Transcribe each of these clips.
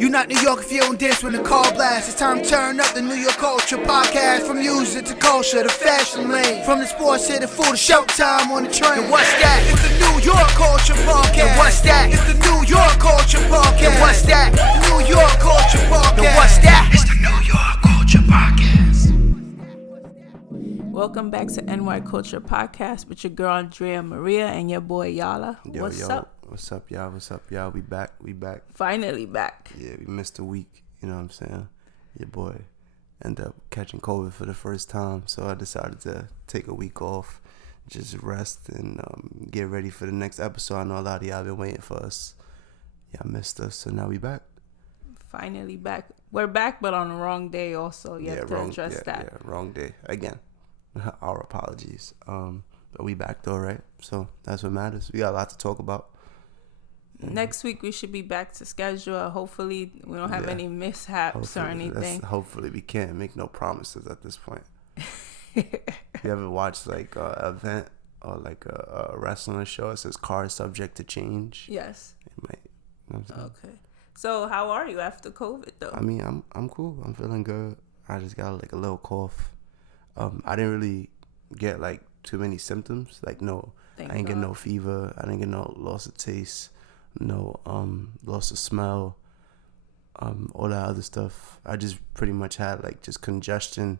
You not New York if you don't dance when the call blasts. It's time to turn up the New York Culture Podcast. From music to culture to fashion lane. From the sports to the food to showtime on the train. And what's that? It's the New York Culture Podcast. And what's that? It's the New York Culture Podcast. And what's that? The New York Culture Podcast. And what's that? It's the New York Culture Podcast. Welcome back to NY Culture Podcast with your girl ANDREA Maria and your boy YALA. What's up? What's up, y'all? What's up, y'all? We back. Finally back. Yeah, we missed a week. You know what I'm saying? Your boy ended up catching COVID for the first time, so I decided to take a week off, just rest and get ready for the next episode. I know a lot of y'all been waiting for us. Y'all missed us, so now we back. Finally back. We're back, but on the wrong day also. You have to address that. Yeah, wrong day. Again, our apologies. But we back though, right? So that's what matters. We got a lot to talk about. Next week we should be back to schedule. Hopefully we don't have any mishaps or anything. Hopefully we can't make no promises at this point. You ever watched like an event or like a wrestling show? It says cars subject to change. Yes. It might. You know what I'm saying? Okay. So how are you after COVID though? I mean, I'm cool. I'm feeling good. I just got like a little cough. I didn't really get like too many symptoms. Like I didn't get no fever. I didn't get no loss of taste. No loss of smell, all that other stuff. I just pretty much had like just congestion,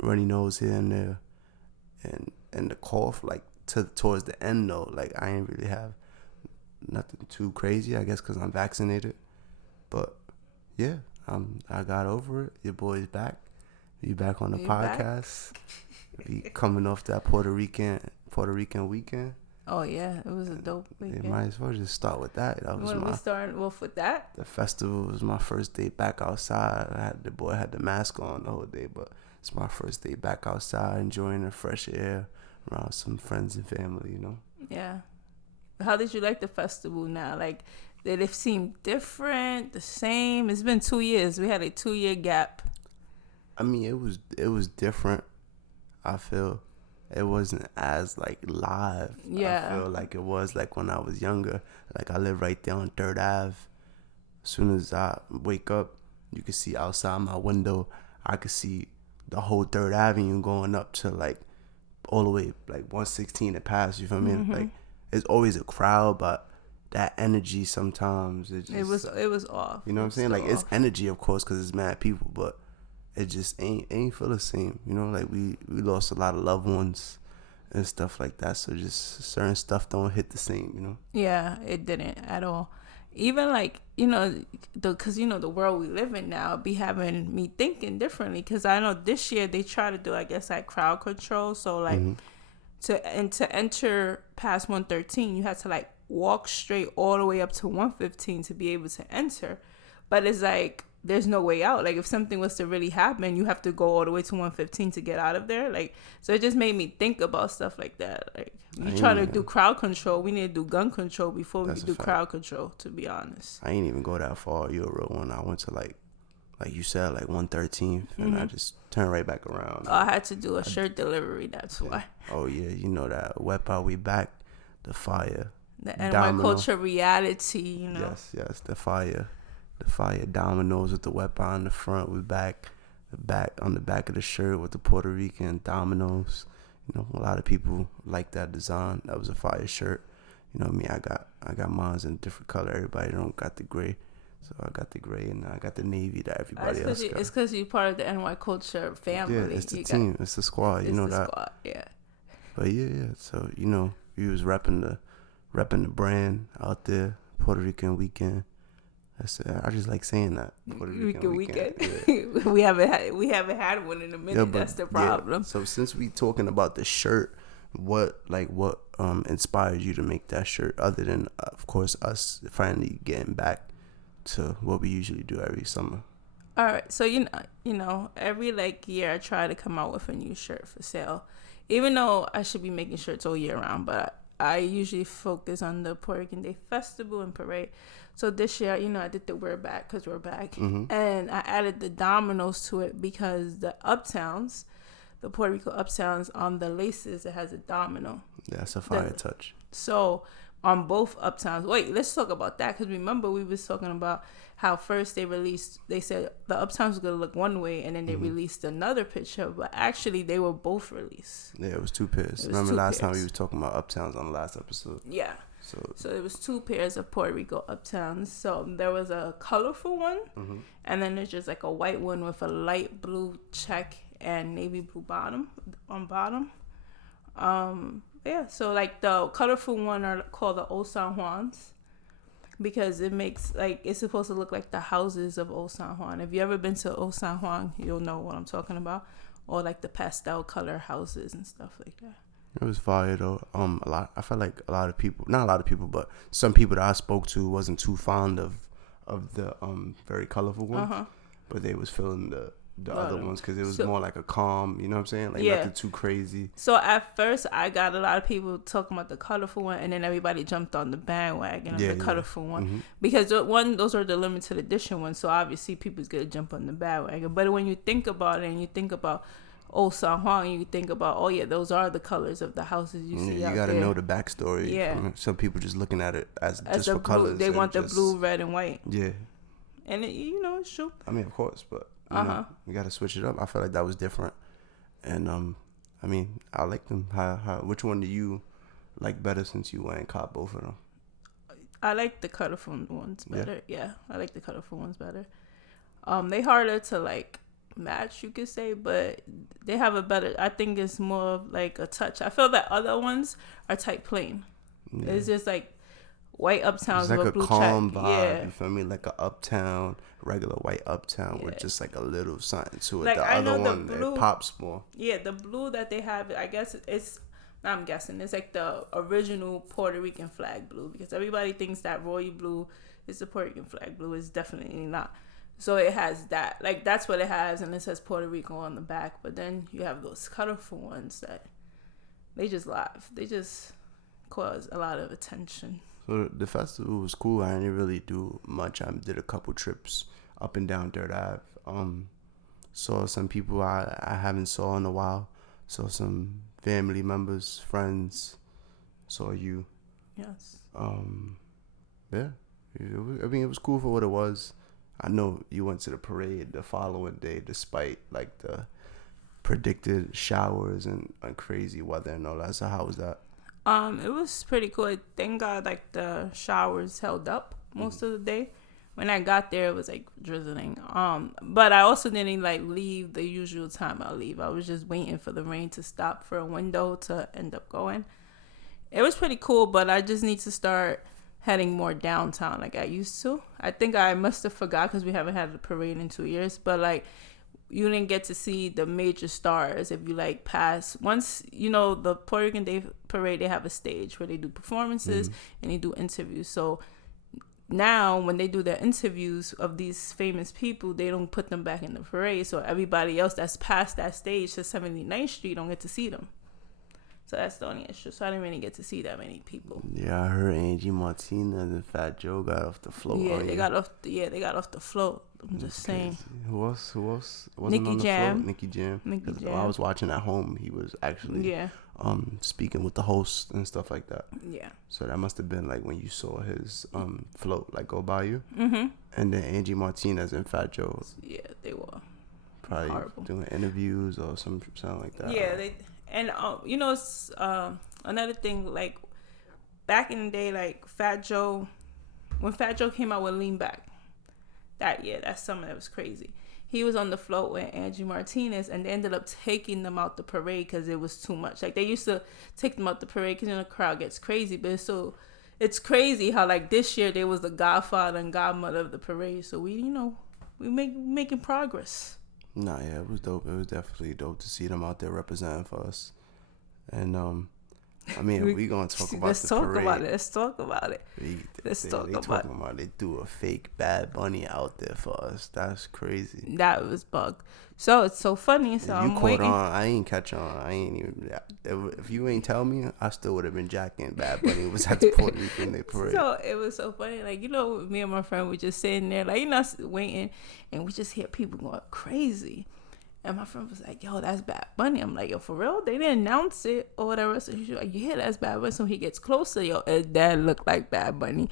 runny nose here and there, and the cough like towards the end though. Like I ain't really have nothing too crazy, I guess, because I'm vaccinated. But yeah, I got over it. Your boy's back. We back on the podcast. We coming off that Puerto Rican weekend. Oh yeah, it was a dope weekend. Yeah, might as well just start with that. That was we starting off with that. The festival was my first day back outside. The boy had the mask on the whole day, but it's my first day back outside, enjoying the fresh air around some friends and family. You know. Yeah. How did you like the festival? Now, like, did it seem different, the same? It's been 2 years. We had a 2-year gap. I mean, it was different. I feel. It wasn't as like live. Yeah. I feel like it was like when I was younger. Like I live right there on 3rd Ave. As soon as I wake up, you can see outside my window. I could see the whole 3rd Avenue going up to like all the way like 116 to pass. You feel me? Mm-hmm. Like it's always a crowd, but that energy sometimes it was off. You know what I'm saying? Like it's energy, of course, because it's mad people, but it just ain't feel the same, you know. Like we lost a lot of loved ones and stuff like that, so just certain stuff don't hit the same, you know. Yeah, it didn't at all. Even like, you know, because you know the world we live in now be having me thinking differently. Because I know this year they try to do, I guess, like crowd control. So like to enter past 113, you had to like walk straight all the way up to 115 to be able to enter. But it's like, there's no way out. Like if something was to really happen, you have to go all the way to 115 to get out of there. Like, so it just made me think about stuff like that. Like you try to do crowd control, we need to do gun control before we do crowd control, to be honest. I ain't even go that far. You're a real one. I went to like you said, like 113th, and I just turned right back around. I had to do a shirt delivery. That's why. Oh yeah, you know that. Wepa, we back. The fire. The NY Culture reality, you know. Yes, the fire. The fire dominoes with the weapon on the front. We back on the back of the shirt with the Puerto Rican dominoes. You know, a lot of people like that design. That was a fire shirt. You know me, I got mine in different color. Everybody don't got the gray. So I got the gray and I got the navy that everybody else got. It's because you're part of the NY Culture family. Yeah, it's the team. It's the squad. You know that. Squad, yeah. But yeah. So, you know, we was repping the brand out there, Puerto Rican weekend. I just like saying that. Puerto Rican weekend. Yeah. we haven't had one in a minute. Yeah, that's the problem. Yeah. So since we talking about the shirt, what inspired you to make that shirt? Other than of course us finally getting back to what we usually do every summer. All right. So you know every like year I try to come out with a new shirt for sale, even though I should be making shirts all year round, but I usually focus on the Puerto Rican Day Festival and Parade. So this year, you know, I did the We're Back because we're back. Mm-hmm. And I added the dominoes to it because the uptowns, the Puerto Rico uptowns, on the laces, it has a domino. Yeah, it's a fire touch. So on both uptowns. Wait, let's talk about that, because remember we was talking about how first they said the uptowns was going to look one way, and then they released another picture, but actually they were both released. Yeah, it was 2 pairs. Remember last time we was talking about uptowns on the last episode? Yeah. So it was 2 pairs of Puerto Rico uptowns. So there was a colorful one, and then there's just like a white one with a light blue check and navy blue bottom. Yeah, so like the colorful one are called the Old San Juans, because it makes like, it's supposed to look like the houses of Old San Juan. If you ever been to Old San Juan, you'll know what I'm talking about, or like the pastel color houses and stuff like that. It was fire though. I felt like a lot of people, not a lot of people, but some people that I spoke to wasn't too fond of the very colorful ones, but they was feeling the other ones, because it was more like a calm, you know what I'm saying? Like nothing too crazy. So at first I got a lot of people talking about the colorful one, and then everybody jumped on the bandwagon of the colorful one, because those are the limited edition ones, so obviously people's gonna jump on the bandwagon. But when you think about it, and you think about Old San Juan, you think about, oh yeah, those are the colors of the houses you see out there. You gotta know the backstory. Yeah. Some people just looking at it as just for blue, colors. They want the blue, red, and white. Yeah. And it's true. I mean, of course, but you know, you gotta switch it up. I feel like that was different, and I mean, I like them. Which one do you like better, since you went and caught both of them? I like the colorful ones better. Yeah, I like the colorful ones better. They harder to like match, you could say, but they have a better, I think it's more of like a touch. I feel that other ones are type plain. It's just like white uptowns with a blue check. It's like a calm vibe, you feel me? Like a uptown, regular white uptown with just like a little something to it. Like, the other one, blue, it pops more. Yeah, the blue that they have, I guess it's like the original Puerto Rican flag blue, because everybody thinks that royal blue is the Puerto Rican flag blue. It's definitely not. So it has that, like, that's what it has, and it says Puerto Rico on the back. But then you have those colorful ones that they just cause a lot of attention. So the festival was cool. I didn't really do much. I did a couple trips up and down Dirt Ave. Saw some people I haven't saw in a while. Saw some family members, friends. Saw you. Yes. Yeah. It was cool for what it was. I know you went to the parade the following day, despite like the predicted showers and crazy weather and all that. So how was that? It was pretty cool. Thank God, like the showers held up most of the day. When I got there, it was like drizzling. But I also didn't like leave the usual time I leave. I was just waiting for the rain to stop for a window to end up going. It was pretty cool, but I just need to start heading more downtown like I used to. I think I must have forgot, because we haven't had a parade in 2 years, but like you didn't get to see the major stars if you like pass. Once, you know, the Puerto Rican Day Parade, they have a stage where they do performances and they do interviews. So now when they do their interviews of these famous people, they don't put them back in the parade. So everybody else that's past that stage to 79th Street don't get to see them. So that's the only issue. So I didn't really get to see that many people. Yeah, I heard Angie Martinez and Fat Joe got off the float. Yeah, they got off the float. I'm just saying. Who else? Wasn't Nicky on the Jam. float? Nicky Jam. While I was watching at home, he was actually speaking with the host and stuff like that. Yeah. So that must have been like when you saw his float like go by you. Mm-hmm. And then Angie Martinez and Fat Joe. Yeah, they were probably horrible. Doing interviews or something like that. Yeah, they. And, you know, another thing, like, back in the day, like, when Fat Joe came out with Lean Back, that's something that was crazy. He was on the float with Angie Martinez, and they ended up taking them out the parade because it was too much. Like, they used to take them out the parade because, you know, the crowd gets crazy. But it's crazy how, like, this year they was the godfather and godmother of the parade. So we making progress. Nah, yeah, it was dope. It was definitely dope to see them out there representing for us. And I mean, we gonna talk about the parade. Let's talk about it. They threw a fake Bad Bunny out there for us. That's crazy. That was bug. So it's so funny. So I'm waiting. I ain't catch on. I ain't even. If you ain't tell me, I still would have been jacking Bad Bunny was at the Puerto Rican Day Parade. So it was so funny. Like, you know, me and my friend were just sitting there, like, you know, waiting, and we just hear people going crazy. And my friend was like, yo, that's Bad Bunny. I'm like, yo, for real? They didn't announce it or whatever. So she's like, yeah, that's Bad Bunny. So he gets closer, yo, that looked like Bad Bunny.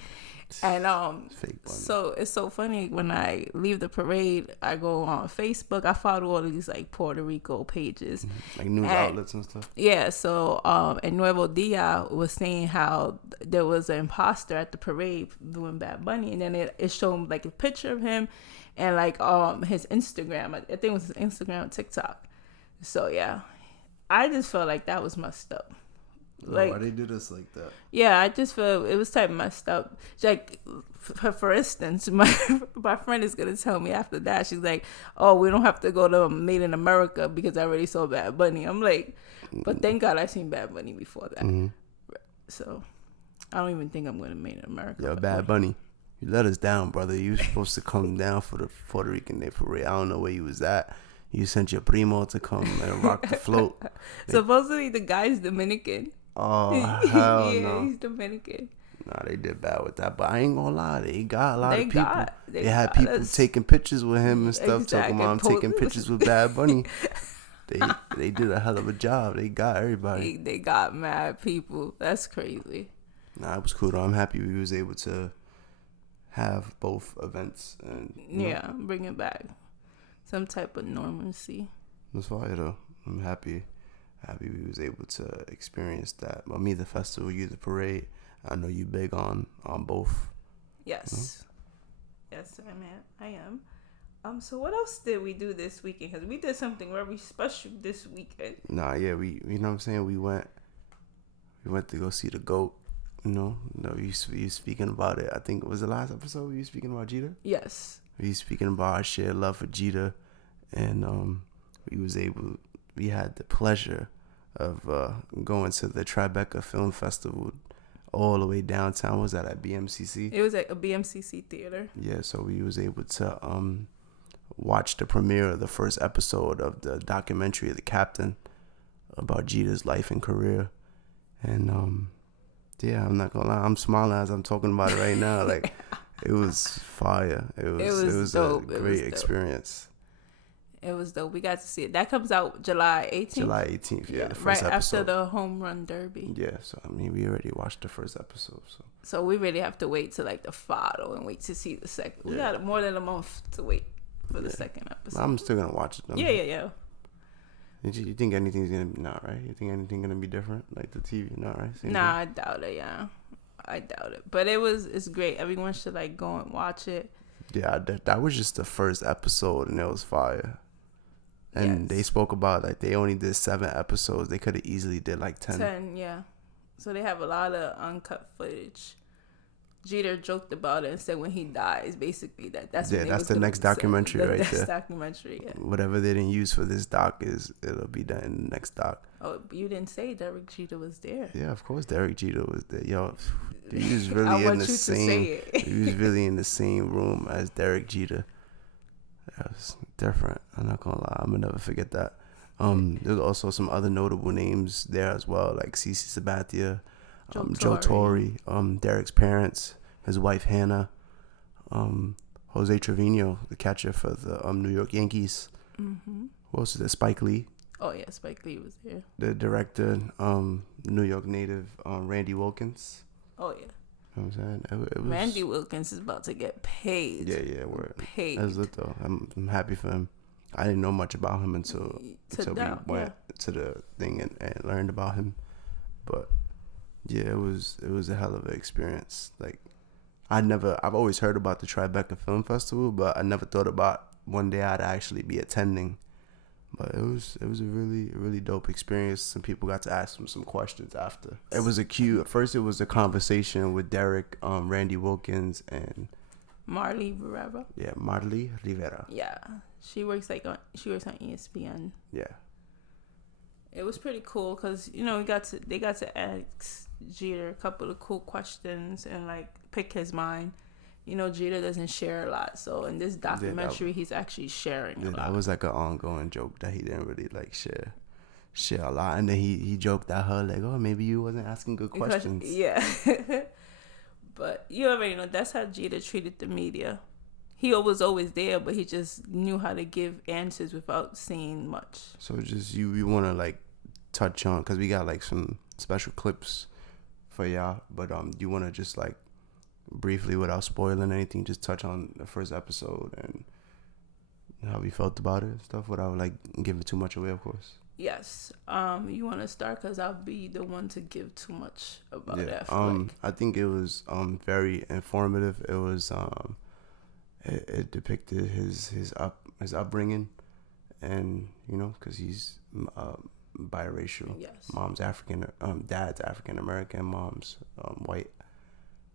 And Fake Bunny. So it's so funny, when I leave the parade, I go on Facebook. I follow all of these like Puerto Rico pages, like news outlets and stuff. Yeah, so and Nuevo Dia was saying how there was an imposter at the parade doing Bad Bunny, and then it showed like a picture of him and like his Instagram. I think it was his Instagram and TikTok. So yeah, I just felt like that was messed up. Like, why they did us like that? Yeah, I just feel it was type messed up. Like, for instance, my friend is gonna tell me after that, she's like, "Oh, we don't have to go to Made in America because I already saw Bad Bunny." I'm like, but thank God I seen Bad Bunny before that. Mm-hmm. So I don't even think I'm going to Made in America. Yo, Bad Bunny, you let us down, brother. You were supposed to come down for the Puerto Rican Day Parade. I don't know where you was at. You sent your primo to come and rock the float. Supposedly the guy's Dominican. Oh, hell yeah, no. he's Dominican. Nah, they did bad with that. But I ain't gonna lie, they got a lot of people. They had got people us. taking pictures with him and stuff, Exactly. talking about I'm taking pictures with Bad Bunny. They did a hell of a job. They got everybody. They got mad people. That's crazy. Nah, it was cool though. I'm happy we was able to have both events and bring it back. Some type of normalcy. That's fire though. I'm happy we was able to experience that. But me, the festival, you, the parade. I know you big on both. Yes. Yes, I am. So what else did we do this weekend? Because we did something very special this weekend. Nah, yeah, we, you know what I'm saying? We went to go see the GOAT. You know, you speaking about it. I think it was the last episode you speaking about Jeter. Yes. We speaking about our shared love for Jeter, and we had the pleasure of going to the Tribeca Film Festival all the way downtown. Was that at BMCC? It was at a BMCC theater. Yeah, so we was able to watch the premiere of the first episode of the documentary The Captain about Jeter's life and career. And yeah, I'm not gonna lie, I'm smiling as I'm talking about it right now. Like, it was fire. It was dope. A great experience. It was dope. We got to see it. That comes out July 18th. July 18th, yeah. The first right episode. After the home run derby. Yeah, so I mean, we already watched the first episode. So we really have to wait till like the final and wait to see the second. We got more than a month to wait for the second episode. I'm still gonna watch it though. Yeah. You think anything's gonna be not right? You think anything gonna be different? Like the TV, not right? Same thing? I doubt it. Yeah, I doubt it. But it's great. Everyone should like go and watch it. Yeah, that was just the first episode, and it was fire. And they spoke about like they only did 7 episodes. They could have easily did like 10. 10, yeah. So they have a lot of uncut footage. Jeter joked about it and said when he dies, basically that's the next documentary right there. Next documentary, yeah. Whatever they didn't use for this doc it'll be done in the next doc. Oh, you didn't say Derek Jeter was there. Yeah, of course Derek Jeter was there. Yo, he was really in the same. He was really in the same room as Derek Jeter. That was different. I'm not gonna lie. I'm gonna never forget that. There's also some other notable names there as well, like CeCe Sabathia, Joe Torre, Derek's parents, his wife Hannah, Jose Trevino, the catcher for the New York Yankees. Mm-hmm. Who else is there? Spike Lee. Oh yeah, Spike Lee was there. The director, New York native, Randy Wilkins. Oh yeah. You know what I'm saying? It was, Randy Wilkins is about to get paid. Yeah, we're paid. That's lit though. I'm happy for him. I didn't know much about him until we went to the thing and learned about him. But yeah, it was a hell of an experience. Like I've always heard about the Tribeca Film Festival, but I never thought about one day I'd actually be attending. But it was a really dope experience. Some people got to ask him some questions after. It was at first it was a conversation with Derek, Randy Wilkins, and Marley Rivera. Yeah, Marley Rivera. Yeah, she works on ESPN. Yeah. It was pretty cool because they got to ask Jeter a couple of cool questions and like pick his mind. Jeter doesn't share a lot, so in this documentary, he's actually sharing a lot. That was like an ongoing joke that he didn't really like share a lot, and then he joked at her like, "Oh, maybe you wasn't asking good questions." Yeah, but you already know that's how Jeter treated the media. he was always there, but he just knew how to give answers without saying much. So just you want to like touch on, because we got like some special clips for y'all, but you want to just like briefly, without spoiling anything, just touch on the first episode and how we felt about it and stuff, without like giving too much away, of course. Yes. You want to start, because I'll be the one to give too much about it. I think it was very informative. It was it depicted his upbringing, and you know, because he's biracial. Yes. Mom's African, dad's African American, mom's white.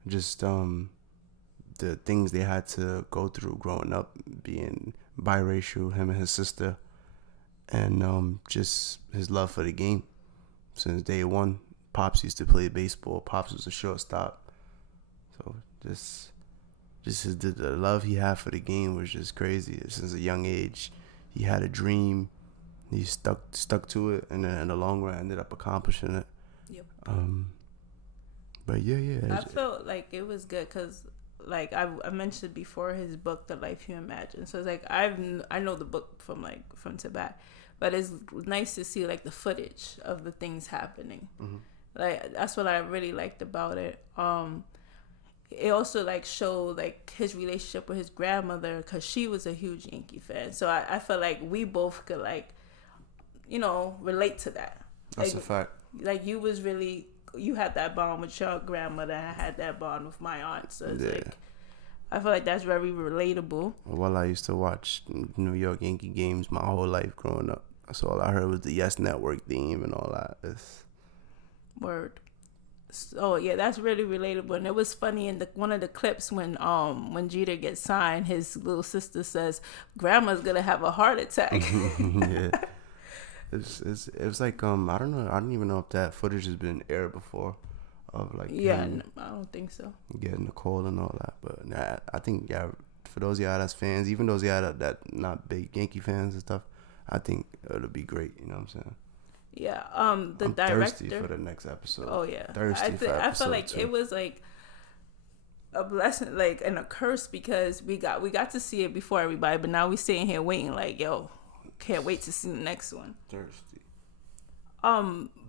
Just the things they had to go through growing up, being biracial, him and his sister, and just his love for the game since day one. Pops used to play baseball. Pops was a shortstop, so just the love he had for the game was just crazy. Since a young age, he had a dream. He stuck to it, and then in the long run, ended up accomplishing it. Yep. But yeah. I felt like it was good because, like I mentioned before, his book, The Life You Imagine. So it's like I know the book from front to back, but it's nice to see like the footage of the things happening. Mm-hmm. Like that's what I really liked about it. It also like showed like his relationship with his grandmother, because she was a huge Yankee fan. So I felt like we both could like, you know, relate to that. That's like, a fact. Like you had that bond with your grandmother, and I had that bond with my aunt. So it's like, I feel like that's very relatable. Well, I used to watch New York Yankee games my whole life growing up. So all I heard was the Yes Network theme and all that. Word. So yeah, that's really relatable. And it was funny in one of the clips when Jeter gets signed, his little sister says, "Grandma's gonna have a heart attack." Yeah. It was like I don't know, I don't even know if that footage has been aired before, of like I don't think so. Getting the call and all that, but I think for those of y'all that's fans, even those of y'all that not big Yankee fans and stuff, I think it'll be great. You know what I'm saying? Yeah. I'm director. Thirsty for the next episode. Oh yeah. Thirsty for episode I felt like 2. It was like a blessing, like, and a curse, because we got to see it before everybody, but now we sitting here waiting like, yo, can't wait to see the next one. Thirsty.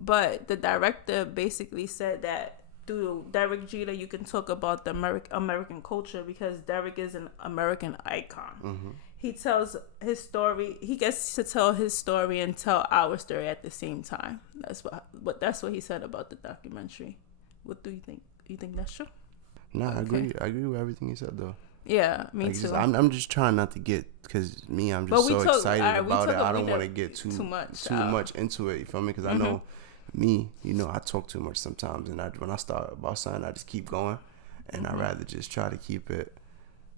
But the director basically said that through Derek Jeter, you can talk about the American culture, because Derek is an American icon. Mm-hmm. He tells his story. He gets to tell his story and tell our story at the same time. That's what he said about the documentary. What do you think? You think that's true? No, okay. I agree with everything he said though. Yeah, me too. I'm just trying not to get, because I'm just so excited about it. I don't want to get too much into it. You feel me? Because I know me, you know, I talk too much sometimes, and when I start about something, I just keep going, and I'd rather just try to keep it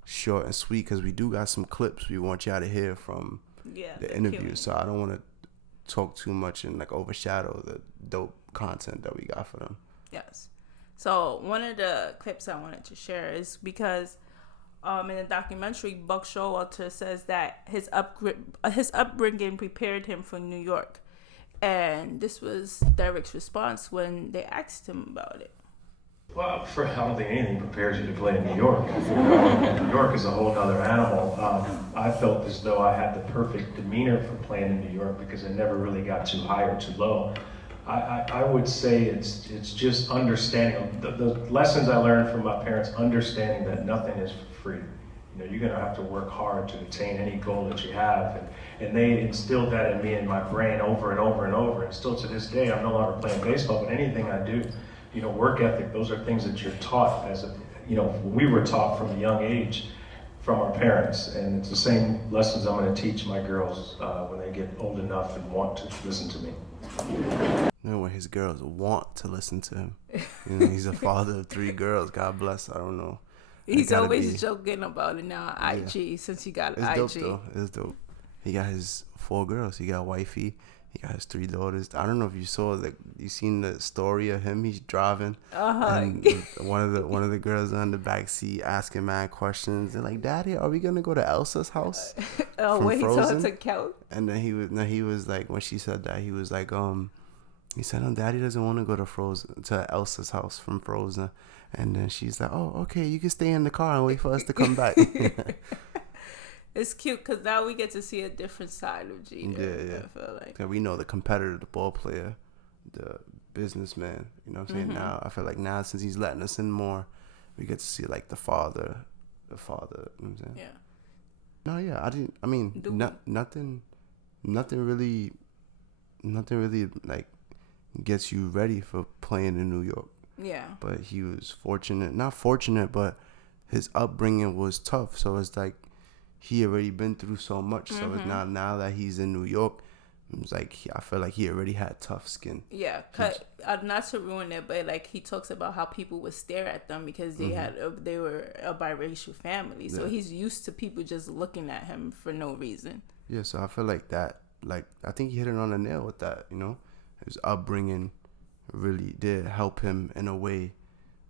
short and sweet, because we do got some clips we want y'all to hear from the interview. So I don't want to talk too much and like overshadow the dope content that we got for them. Yes. So one of the clips I wanted to share is because in the documentary, Buck Showalter says that his upbringing prepared him for New York. And this was Derek's response when they asked him about it. Well, I don't think anything prepares you to play in New York. New York is a whole other animal. I felt as though I had the perfect demeanor for playing in New York, because I never really got too high or too low. I would say it's just understanding the lessons I learned from my parents, understanding that nothing is free. You know, you're gonna have to work hard to attain any goal that you have, and they instilled that in me, in my brain, over and over and over. And still to this day, I'm no longer playing baseball, but anything I do, you know, work ethic, those are things that you're taught we were taught from a young age from our parents, and it's the same lessons I'm going to teach my girls when they get old enough and want to listen to me. You know, when his girls want to listen to him. You know, he's a father of 3 girls. God bless. I don't know. He's always joking about it now on IG, since he got it's IG. Dope, though. It's dope. He got his 4 girls. He got wifey. He got his 3 daughters. I don't know if you saw you seen the story of him. He's driving, and one of the girls on the back seat asking mad questions. They're like, "Daddy, are we gonna go to Elsa's house?" When he told her to count. And then he was like, when she said that, he was like, He said, "No, Daddy doesn't want to go to Frozen, to Elsa's house from Frozen." And then she's like, "Oh, okay, you can stay in the car and wait for us to come back." It's cute because now we get to see a different side of Jeter. Yeah. I feel like. Yeah, we know the competitor, the ball player, the businessman. You know what I'm saying? Now I feel like now since he's letting us in more, we get to see like the father. You know what I'm saying? Yeah. No, yeah, nothing really like gets you ready for playing in New York. Yeah. But he was not fortunate, but his upbringing was tough. So it's like he already been through so much. So it's now that he's in New York, it's like I feel like he already had tough skin. Yeah, not to ruin it, but like he talks about how people would stare at them because they were a biracial family. So he's used to people just looking at him for no reason. Yeah, so I feel like that. Like I think he hit it on the nail with that. You know, his upbringing really did help him in a way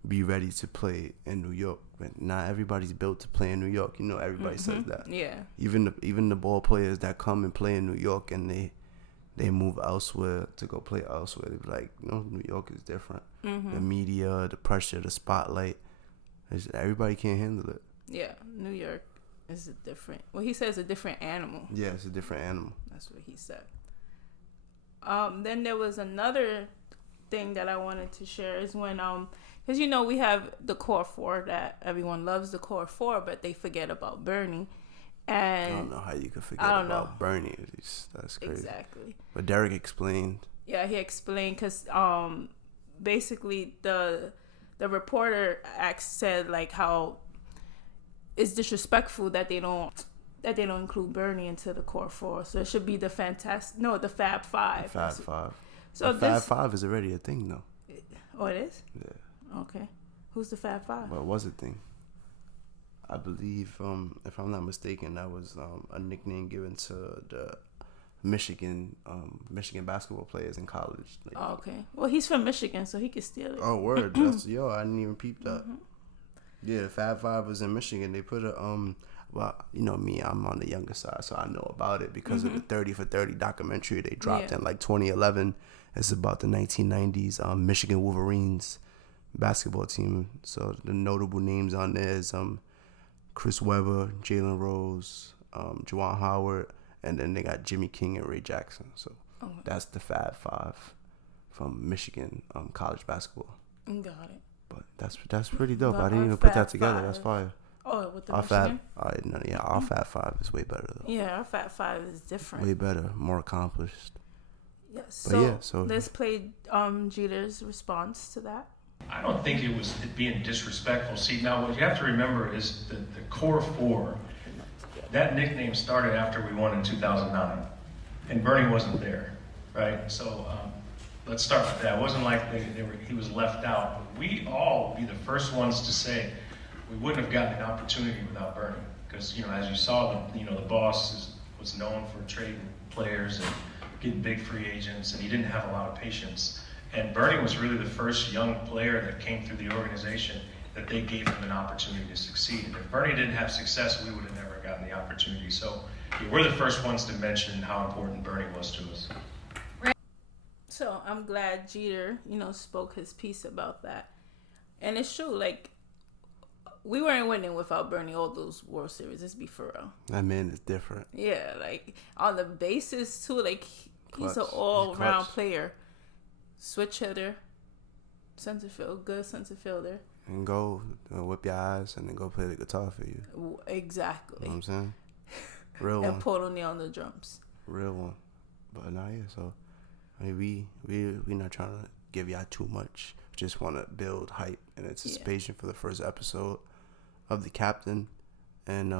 be ready to play in New York. But not everybody's built to play in New York. You know, everybody says that. Yeah. Even the ball players that come and play in New York and they move elsewhere to go play elsewhere. They be like, New York is different. The media, the pressure, the spotlight. Everybody can't handle it. Yeah, New York is a different. Well, he says a different animal. Yeah, it's a different animal. That's what he said. Then there was another thing that I wanted to share is when because we have the core four that everyone loves the core four, but they forget about Bernie. And I don't know how you could forget about Bernie. That's crazy. Exactly. But Derek explained. Yeah, he explained because basically the reporter said like how it's disrespectful that they don't include Bernie into the core four. So it should be the Fab Five. The Fab Five. So the Fab Five is already a thing though. Oh, it is? Yeah. Okay. Who's the Fab Five? Well, it was a thing. I believe, if I'm not mistaken, that was a nickname given to the Michigan basketball players in college. Like, oh, okay. Well, he's from Michigan, so he could steal it. Oh, word. I didn't even peep that. Yeah, the Fab Five was in Michigan. They put a well, me, I'm on the younger side, so I know about it because of the 30 for 30 documentary they dropped in like 2011. It's about the 1990s Michigan Wolverines basketball team. So the notable names on there is Chris Webber, Jalen Rose, Juwan Howard, and then they got Jimmy King and Ray Jackson. So that's the Fab Five from Michigan college basketball. Got it. But that's pretty dope. But I didn't even put that together. That's fire. Oh, with the Michigan? Our Fab Five is way better though. Yeah, our Fab Five is different. Way better, more accomplished. Yes. So let's play Jeter's response to that. I don't think it was being disrespectful. See, now what you have to remember is the core four, that nickname started after we won in 2009, and Bernie wasn't there, right? So let's start with that. It wasn't like he was left out. We all be the first ones to say we wouldn't have gotten an opportunity without Bernie, because as you saw, the boss was known for trading players and getting big free agents, and he didn't have a lot of patience. And Bernie was really the first young player that came through the organization that they gave him an opportunity to succeed. And if Bernie didn't have success, we would have never gotten the opportunity. So we're the first ones to mention how important Bernie was to us. So I'm glad Jeter, spoke his piece about that. And it's true, like, we weren't winning without Bernie all those World Series. Let's be for real. That man is different. Yeah, like, on the bases, too, like, he's an all-round player. Switch hitter, center field, good center fielder. And go whip your eyes and then go play the guitar for you. Exactly. You know what I'm saying? Real one. And Paul O'Neill on the drums. Real one. But so we not trying to give y'all too much. We just want to build hype and anticipation for the first episode of The Captain. And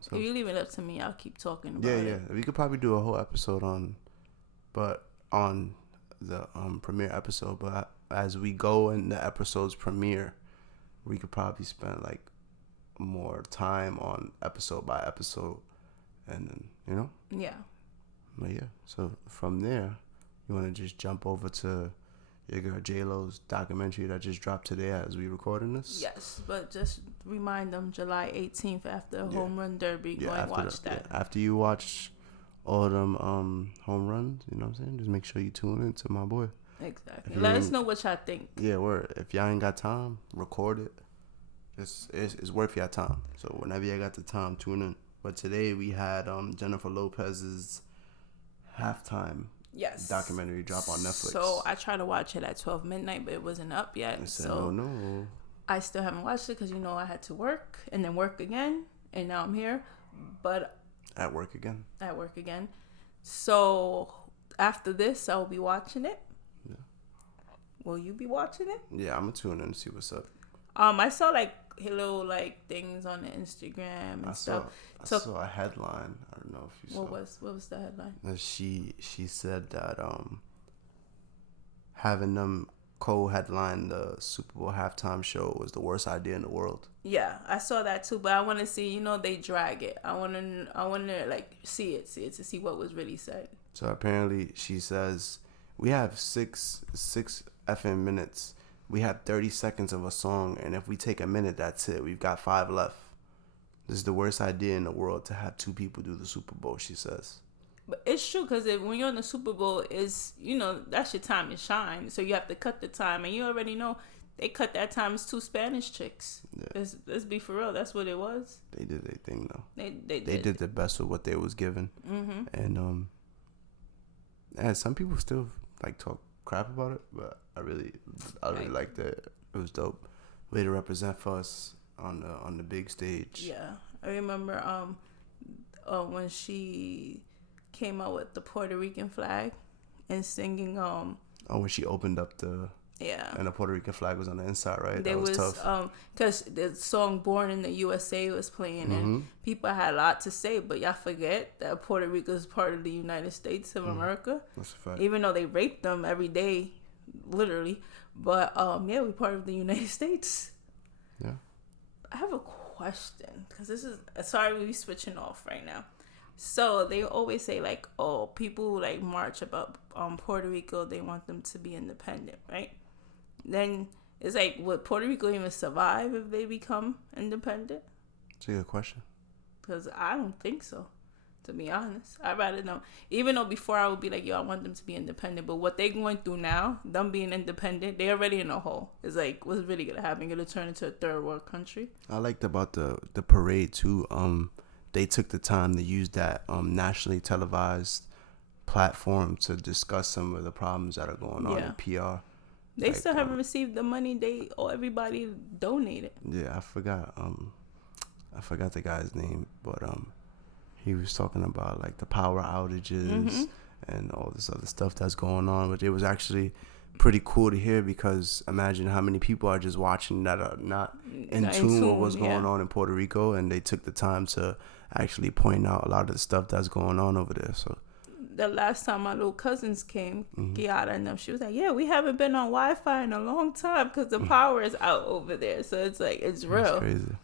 so if you leave it up to me, I'll keep talking about it. Yeah. We could probably do a whole episode on the premiere episode, but as we go in the episode's premiere, we could probably spend like more time on episode by episode, and then but so from there you want to just jump over to your girl J-Lo's documentary that just dropped today as we recording this. Yes, but just remind them July 18th after Home Run Derby, go and watch that. After you watch all them home runs. You know what I'm saying? Just make sure you tune in to my boy. Exactly. Let us know what y'all think. Yeah, word. If y'all ain't got time, record it. It's worth your time. So whenever you got the time, tune in. But today we had Jennifer Lopez's halftime documentary drop on Netflix. So I tried to watch it at 12 midnight, but it wasn't up yet. I said, so no. I still haven't watched it because I had to work and then work again, and now I'm here. But At work again. So after this, I'll be watching it. Yeah. Will you be watching it? Yeah, I'm gonna tune in and see what's up. I saw little things on the Instagram and stuff. I saw a headline. I don't know if you saw. What was the headline? She said that having them co-headline the Super Bowl halftime show was the worst idea in the world. Yeah, I saw that too, but I want to see. They drag it. I want to see it to see what was really said. So apparently, she says we have six effing minutes. We have 30 seconds of a song, and if we take a minute, that's it. We've got 5 left. This is the worst idea in the world to have 2 people do the Super Bowl, she says. But it's true, because when you're in the Super Bowl, that's your time to shine. So you have to cut the time, and you already know they cut that time. It's 2 Spanish chicks. Yeah. Let's be for real. That's what it was. They did their thing, though. They did the best with what they was given. Mm-hmm. And some people still talk crap about it, but I really liked it. It was dope. Way to represent for us on the big stage. Yeah, I remember when she came out with the Puerto Rican flag and singing when she opened up and the Puerto Rican flag was on the inside, right? That was tough. Because the song "Born in the USA" was playing, and people had a lot to say, but y'all forget that Puerto Rico is part of the United States of America. That's a fact. Even though they rape them every day, literally, but we're part of the United States. Yeah. I have a question, because this is sorry we switching off right now. So they always say people who march about Puerto Rico, they want them to be independent, right? Then it's would Puerto Rico even survive if they become independent? It's a good question. Because I don't think so, to be honest. I'd rather know. Even though before I would be I want them to be independent. But what they're going through now, them being independent, they're already in a hole. It's what's really going to happen? Going to turn into a third world country? I liked about the parade, too. They took the time to use that nationally televised platform to discuss some of the problems that are going on in PR. They still haven't received the money everybody donated. Yeah, I forgot the guy's name, but he was talking about the power outages and all this other stuff that's going on. But it was actually pretty cool to hear, because imagine how many people are just watching that are not in tune with what's going on in Puerto Rico, and they took the time to actually point out a lot of the stuff that's going on over there. So the last time my little cousins came, Kiara and them, she was like, we haven't been on Wi-Fi in a long time because the power is out over there. So it's it's real. That's crazy.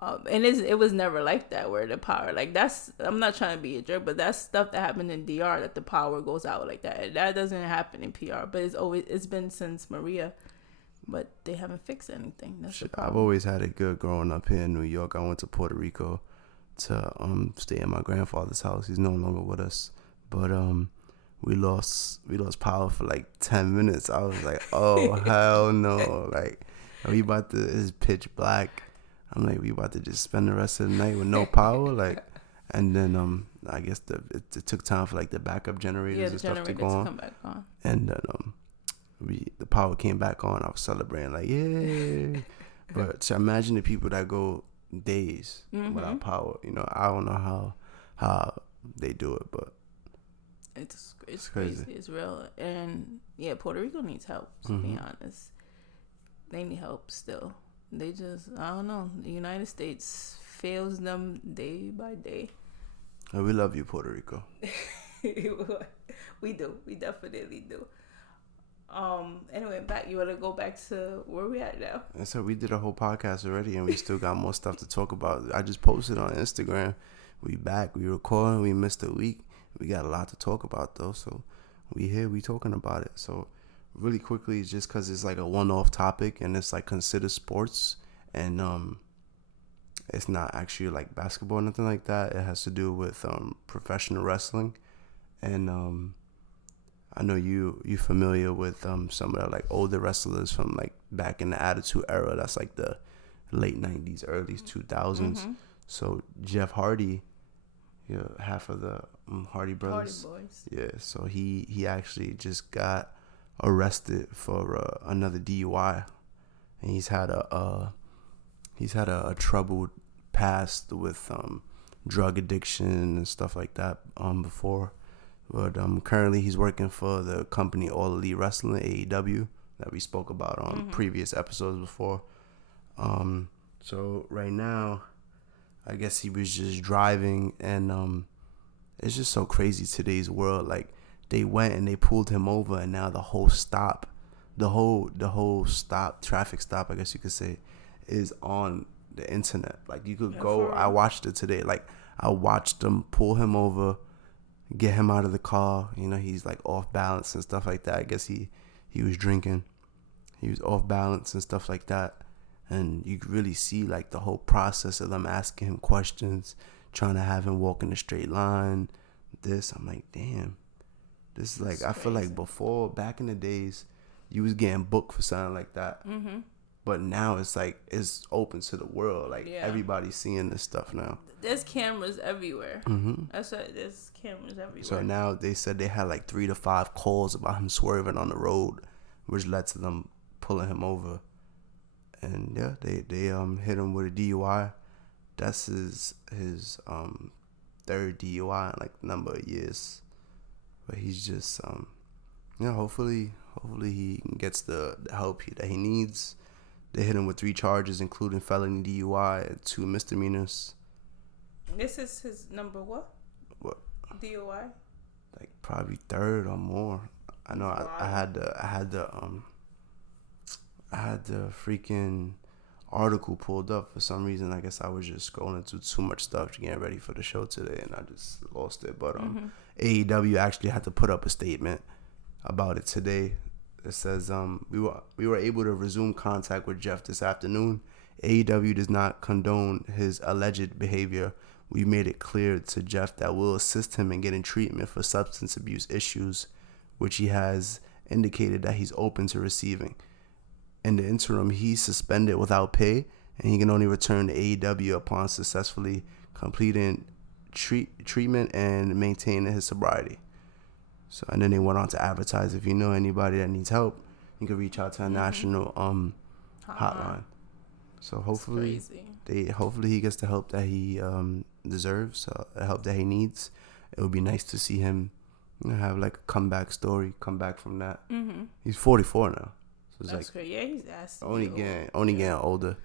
And it was never like that, where the power, that's, I'm not trying to be a jerk, but that's stuff that happened in DR, that the power goes out like that. That doesn't happen in PR, but it's been since Maria, but they haven't fixed anything. That's the problem. I've always had it good growing up here in New York. I went to Puerto Rico to stay at my grandfather's house. He's no longer with us, but we lost power for 10 minutes. I was like, oh hell no, it's pitch black. I'm we about to just spend the rest of the night with no power, and then I guess it took time for the backup generators and stuff to go on. Come back on. And then the power came back on. I was celebrating yay. But to imagine the people that go days without power, I don't know how they do it, but it's crazy. It's real. And Puerto Rico needs help, to be honest. They need help still. They just, I don't know. The United States fails them day by day. We love you, Puerto Rico. We do. We definitely do. Anyway, you want to go back to where we at now? And so we did a whole podcast already, and we still got more stuff to talk about. I just posted on Instagram. We back. We recording. We missed a week. We got a lot to talk about, though. So we here. We talking about it. So really quickly, just because it's a one-off topic and it's considered sports, and It's not actually like basketball or nothing like that. It has to do with professional wrestling. And I know you familiar with some of the like older wrestlers from like back in the Attitude Era. That's like the late 90s, early 2000s. So Jeff Hardy, half of the Hardy brothers. Hardy boys. Yeah, so he actually just got arrested for another DUI, and he's had a troubled past with drug addiction and stuff like that before. But currently he's working for the company All Elite Wrestling, AEW, that we spoke about on previous episodes before. So right now, I guess he was just driving, and it's just so crazy today's world. Like, they went and they pulled him over, and now the whole traffic stop, I guess you could say, is on the internet. Like, you could go. I watched it today. Like, I watched them pull him over, get him out of the car. He's like off balance and stuff like that. I guess he was drinking. He was off balance and stuff like that. And you could really see like the whole process of them asking him questions, trying to have him walk in a straight line. I'm like, damn. This is like, I feel like before, back in the days, you was getting booked for something like that. But now it's like, it's open to the world. Like, everybody's seeing this stuff now. There's cameras everywhere. That's right. There's cameras everywhere. So now they said they had like 3 to 5 calls about him swerving on the road, which led to them pulling him over. And yeah, they hit him with a DUI. That's his third DUI in like a number of years. But he's just hopefully he gets the help that he needs. They hit him with 3 charges, including felony DUI and 2 misdemeanors. This is his number what? What? DUI? Like probably 3rd or more. I know. Wow. I had the freaking article pulled up for some reason. I guess I was just scrolling through too much stuff getting ready for the show today, and I just lost it. But AEW actually had to put up a statement about it today. It says we were able to resume contact with Jeff this afternoon. AEW does not condone his alleged behavior. We made it clear to Jeff that we'll assist him in getting treatment for substance abuse issues, which he has indicated that he's open to receiving. In the interim, he's suspended without pay, and he can only return to AEW upon successfully completing treatment and maintaining his sobriety. So, and then they went on to advertise, if you know anybody that needs help, you can reach out to a national hotline. So hopefully he gets the help that he deserves, the help that he needs. It would be nice to see him have like a comeback story, come back from that. He's 44 now. So it's that's great. Yeah, he's asking. Only getting older.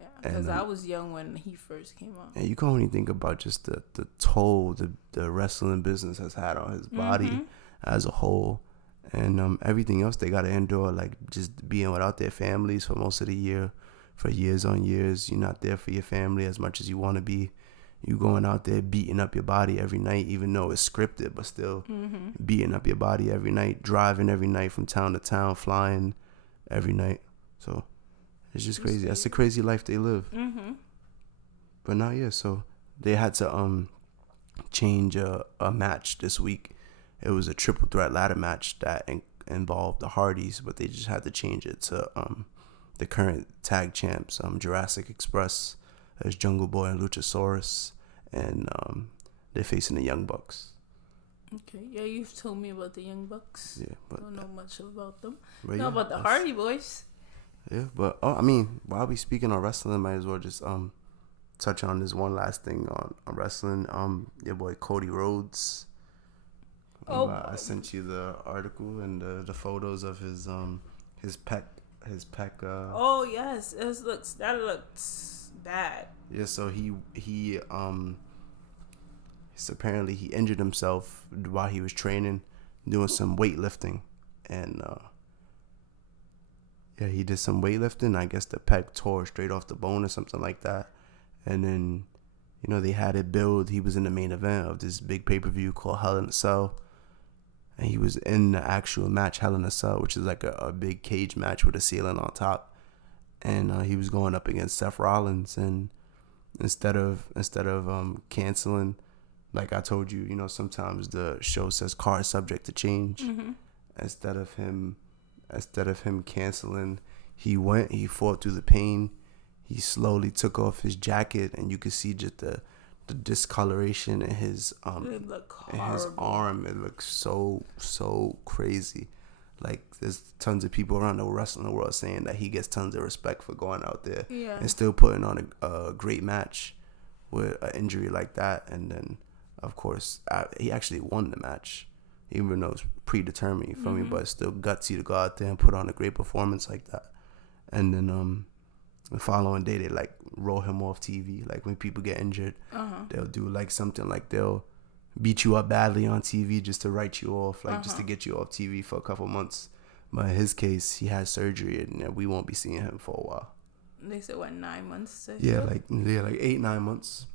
Yeah, because I was young when he first came out. And you can only think about just the toll the wrestling business has had on his body as a whole, and everything else they got to endure, like just being without their families for most of the year, for years on years. You're not there for your family as much as you want to be. You going out there beating up your body every night, even though it's scripted, but still beating up your body every night, driving every night from town to town, flying every night. So it's just crazy. That's the crazy life they live. But now, yeah, so they had to change a match this week. It was a triple threat ladder match that involved the Hardys, but they just had to change it to the current tag champs, Jurassic Express, as Jungle Boy and Luchasaurus, and they're facing the Young Bucks. Okay, yeah, you've told me about the Young Bucks. Yeah, but don't know much about them. Know about the Hardy Boys. Yeah, but I mean, while we speaking on wrestling, might as well just touch on this one last thing on wrestling. Your boy Cody Rhodes. I sent you the article and the photos of his pec. Oh yes, that looks bad. Yeah, so he apparently he injured himself while he was training, doing some weightlifting, and he did some weightlifting. I guess the pec tore straight off the bone or something like that, and then they had it billed. He was in the main event of this big pay-per-view called Hell in a Cell. And he was in the actual match, Hell in a Cell, which is like a big cage match with a ceiling on top. And he was going up against Seth Rollins. And instead of canceling, like I told you, you know, sometimes the show says card subject to change. Mm-hmm. Instead of him canceling, he fought through the pain. He slowly took off his jacket, and you could see just the discoloration in his arm. It looks so crazy. Like, there's tons of people around the wrestling world saying that he gets tons of respect for going out there and still putting on a great match with an injury like that. And then, of course, he actually won the match, even though it's predetermined, you feel me? But it's still gutsy to go out there and put on a great performance like that. And then the following day, they like roll him off TV. Like, when people get injured, they'll do like something like they'll beat you up badly on TV just to write you off, like just to get you off TV for a couple months. But in his case, he had surgery, and we won't be seeing him for a while. They said, what, 9 months to heal? Like 8-9 months.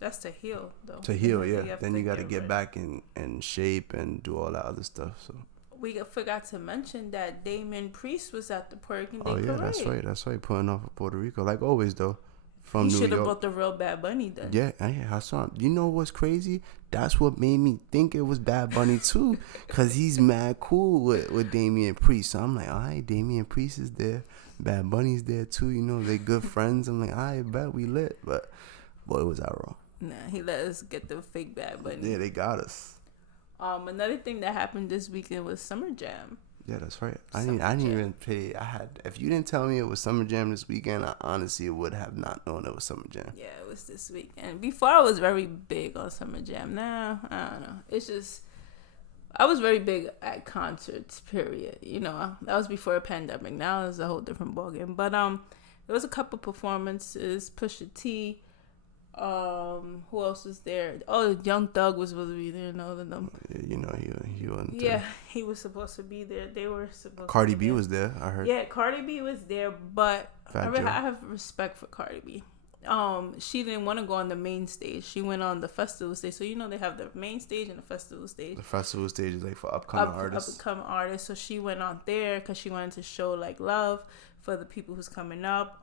That's to heal, though. To heal, yeah. Then you got to get back in shape and do all that other stuff. So we forgot to mention that Damian Priest was at the Puerto Rican Day Parade. Oh yeah, that's right. Putting off for Puerto Rico, like always though. From New York. He should have brought the real Bad Bunny then. Yeah, I saw him. You know what's crazy? That's what made me think it was Bad Bunny too, cause he's mad cool with Damian Priest. So I'm like, all right, Damian Priest is there, Bad Bunny's there too. You know, they good friends. I'm like, I bet we lit, but boy, was I wrong. Nah, he let us get the fake Bad Bunny. Yeah, they got us. Another thing that happened this weekend was Summer Jam. Yeah, that's right. I didn't even pay. If you didn't tell me it was Summer Jam this weekend, I honestly would have not known it was Summer Jam. Yeah, it was this weekend. Before, I was very big on Summer Jam. Now, I don't know. It's just, I was very big at concerts, period. You know, that was before a pandemic. Now it's a whole different ballgame. But there was a couple performances. Pusha T. Who else was there? Oh, Young Thug was supposed to be there. No, you know he wasn't. Yeah, he was supposed to be there. They were supposed. Cardi B was there. I heard. Yeah, Cardi B was there, but I have respect for Cardi B. She didn't want to go on the main stage. She went on the festival stage. So you know they have the main stage and the festival stage. The festival stage is like for upcoming artists. Upcoming artists. So she went on there because she wanted to show like love for the people who's coming up.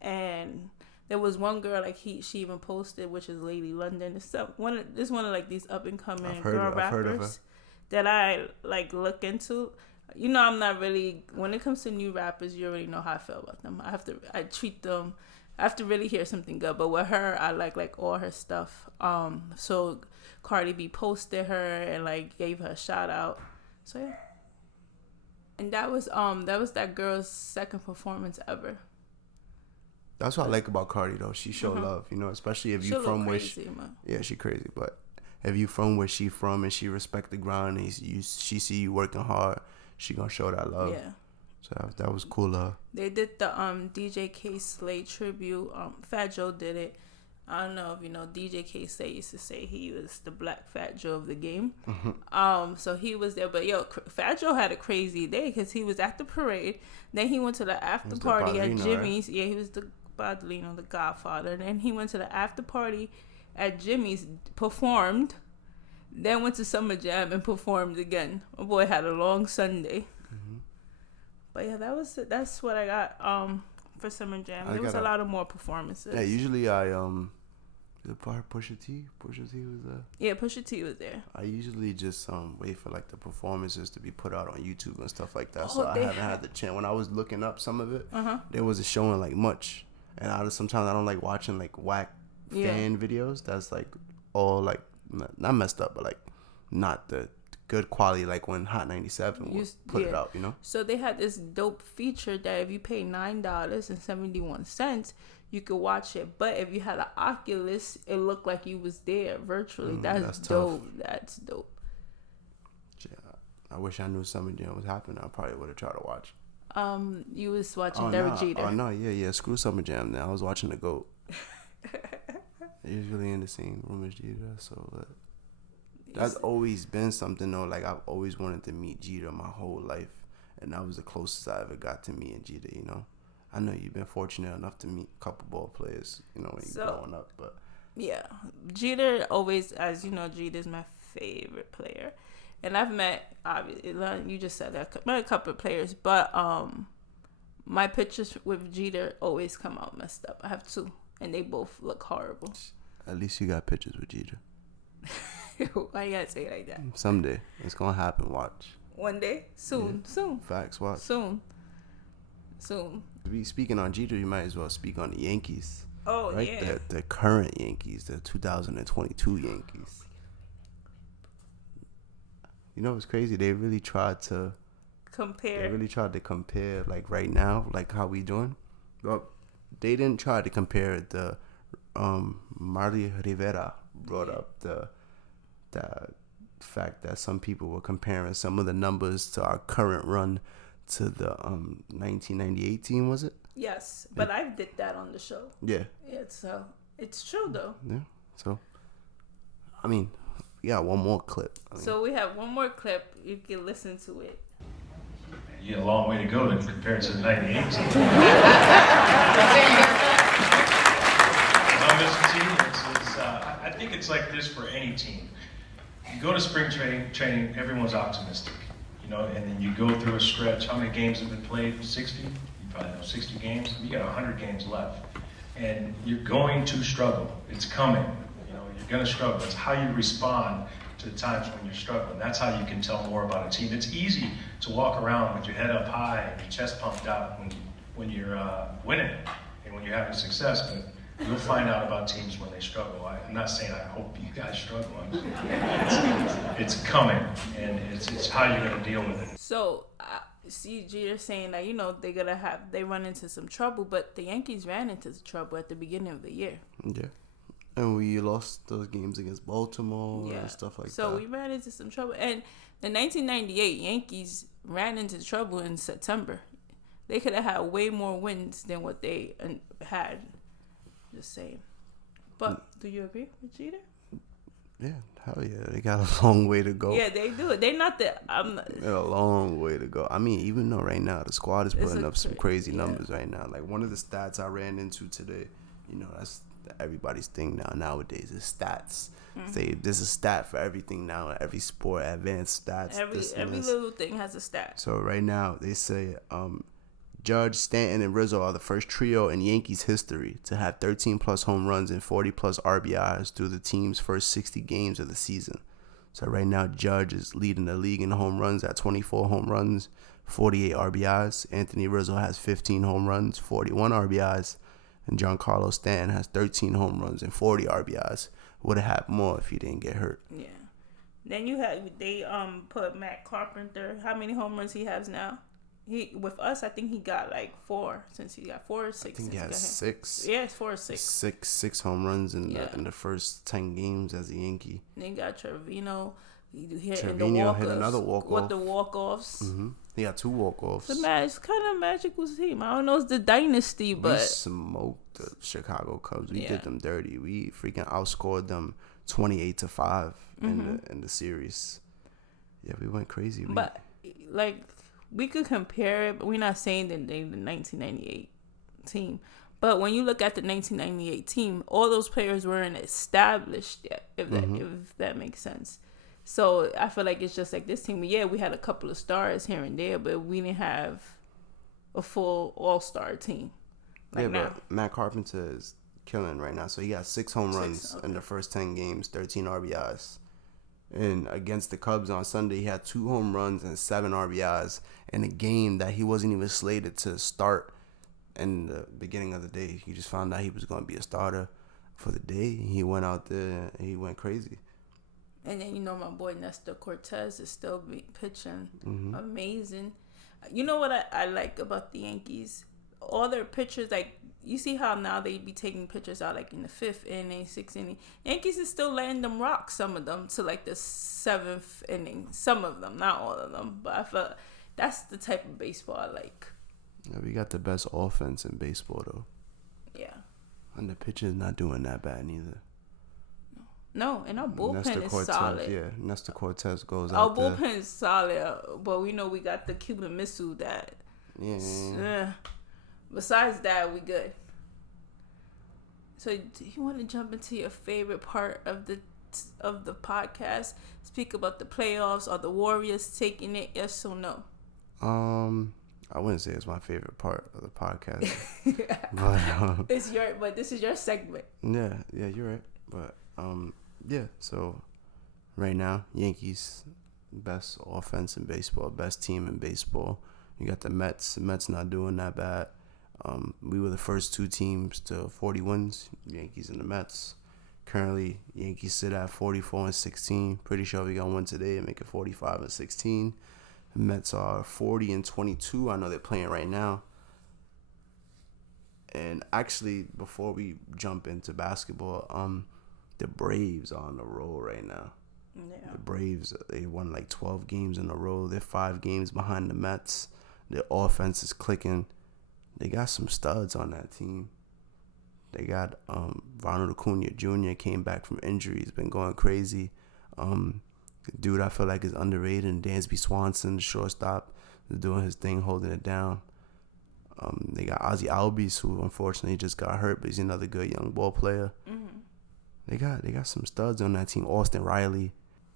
And there was one girl like she even posted, which is Lady London. It's one of like these up and coming girl rappers that I like look into. You know, I'm not really, when it comes to new rappers, you already know how I feel about them. I have to really hear something good. But with her, I like all her stuff. So Cardi B posted her and like gave her a shout out. So yeah. And that was that girl's second performance ever. That's what I like about Cardi though. She show love, you know, especially if you from where she crazy, but if you from where she from and she respect the grind and she see you working hard, she gonna show that love. Yeah. So that was cool. They did the DJ K Slay tribute. Fat Joe did it. I don't know if you know, DJ K Slay used to say he was the Black Fat Joe of the game. So he was there, but Fat Joe had a crazy day because he was at the parade. Then he went to the after party at Jimmy's. Right? Yeah, he was the Badolino, the Godfather. Then he went to the after party at Jimmy's, performed, then went to Summer Jam and performed again. My boy had a long Sunday. But yeah, that's what I got for Summer Jam. There was a lot of more performances. Yeah, usually I the part Pusha T was there. Yeah, Pusha T was there. I usually just wait for like the performances to be put out on YouTube and stuff like that. So I haven't had the chance. When I was looking up some of it, there wasn't showing like much. And sometimes I don't like watching like whack fan videos. That's like all like not messed up, but like not the good quality like when Hot 97 would put it out, you know. So they had this dope feature that if you pay $9.71, you could watch it. But if you had an Oculus, it looked like you was there virtually. That's dope. That's dope. Yeah, I wish I knew Summer Jam was happening. I probably would have tried to watch. You was watching Derek Jeter. Oh no, yeah. Screw Summer Jam. Now I was watching the GOAT. Usually in the same room as Jeter, so that's always been something though. Like I've always wanted to meet Jeter my whole life, and that was the closest I ever got to meeting Jeter. You know, I know you've been fortunate enough to meet a couple ball players. You know, when you're growing up, but yeah, Jeter always, as you know, Jeter's my favorite player. And I've met, obviously, you just said that, met a couple of players, but my pictures with Jeter always come out messed up. I have two. and they both look horrible. At least you got pictures with Jeter. Why you gotta say it like that? Someday. It's going to happen. Watch. One day? Soon. Yeah. Soon. Facts. Watch. Soon. Speaking on Jeter, you might as well speak on the Yankees. Oh, right? yeah. The current Yankees, the 2022 Yankees. You know what's crazy? They really tried to compare, like, right now, like how we doing. Well, they didn't try to compare the Rivera brought up the fact that some people were comparing some of the numbers to our current run to the 1998 team, was it? Yes, but I did that on the show. Yeah. So it's true though. Yeah. So, I mean, we got one more clip. So we have one more clip. You can listen to it. You got a long way to go to compare it to the 98 team. I think it's like this for any team. You go to spring training, everyone's optimistic, you know, and then you go through a stretch. How many games have been played? 60? You probably know 60 games. You got 100 games left, and you're going to struggle. It's coming. You know, you're going to struggle. It's how you respond to the times when you're struggling. That's how you can tell more about a team. It's easy to walk around with your head up high and your chest pumped out when you're winning and when you're having success, but you'll find out about teams when they struggle. I'm not saying I hope you guys struggle. It's coming, and it's how you're going to deal with it. So, see, Jeter saying that, you know, they run into some trouble, but the Yankees ran into trouble at the beginning of the year. Yeah. And we lost those games against Baltimore and stuff like that. So we ran into some trouble. And the 1998 Yankees ran into trouble in September. They could have had way more wins than what they had. Just saying. But do you agree with Jeter? Yeah, hell yeah. They got a long way to go. Yeah, they do. They're not the... They got a long way to go. I mean, even though right now the squad is putting up some crazy numbers right now. Like, one of the stats I ran into today, you know, that's everybody's thing nowadays is stats. Say there's a stat for everything now. Every sport, advanced stats. Every little thing has a stat. So right now they say Judge, Stanton, and Rizzo are the first trio in Yankees history to have 13 plus home runs and 40 plus RBIs through the team's first 60 games of the season. So right now Judge is leading the league in home runs at 24 home runs, 48 RBIs. Anthony Rizzo has 15 home runs, 41 RBIs. And Giancarlo Stanton has 13 home runs and 40 RBIs. Would have had more if he didn't get hurt. Yeah. Then they put Matt Carpenter. How many home runs he has now? With us, I think he got like 4. Since he got 4 or 6. I think he has 6. Yeah, it's 4 or 6. Six home runs in the first 10 games as a Yankee. Then you got Trevino. Trevino hit another walk-off. With the walk-offs. Mm-hmm. He got 2 walk-offs. It's kind of magical team. I don't know it's the dynasty, but... We smoked the Chicago Cubs. We did them dirty. We freaking outscored them 28-5 in the series. Yeah, we went crazy. But, like, we could compare it, but we're not saying that they're the 1998 team. But when you look at the 1998 team, all those players weren't established yet, if that makes sense. So I feel like it's just like this team. Yeah, we had a couple of stars here and there, but we didn't have a full all-star team. Like now. But Matt Carpenter is killing right now. So he got 6 home runs in the first 10 games, 13 RBIs. And against the Cubs on Sunday, he had 2 home runs and 7 RBIs in a game that he wasn't even slated to start in the beginning of the day. He just found out he was going to be a starter for the day. He went out there and he went crazy. And then, you know, my boy Nestor Cortez is still pitching amazing. You know what I like about the Yankees? All their pitchers, like, you see how now they be taking pitchers out, like, in the 5th inning, 6th inning. Yankees is still letting them rock, some of them, to, like, the 7th inning. Some of them, not all of them. But I feel that's the type of baseball I like. Yeah, we got the best offense in baseball, though. Yeah. And the pitcher's not doing that bad, neither. No, and our bullpen is solid. Yeah, Nestor Cortez goes our out there. Our bullpen is solid, but we know we got the Cuban Missile that... Yeah. Besides that, we good. So, do you want to jump into your favorite part of the podcast? Speak about the playoffs. Are the Warriors taking it? Yes or no? I wouldn't say it's my favorite part of the podcast. But this is your segment. Yeah, you're right. But yeah. So right now, Yankees best offense in baseball, best team in baseball. You got the Mets. The Mets not doing that bad. We were the first two teams to 40 wins, Yankees and the Mets. Currently, Yankees sit at 44-16. Pretty sure we got one today and make it 45-16. The Mets are 40-22. I know they're playing right now. And actually, before we jump into basketball, the Braves are on the roll right now. Yeah. The Braves, they won like 12 games in a row. They're 5 games behind the Mets. Their offense is clicking. They got some studs on that team. They got Ronald Acuna Jr. came back from injury. He's been going crazy. Dude, I feel like is underrated. And Dansby Swanson, the shortstop, is doing his thing, holding it down. They got Ozzie Albies, who unfortunately just got hurt, but he's another good young ball player. Mm-hmm. They got some studs on that team. Austin Riley.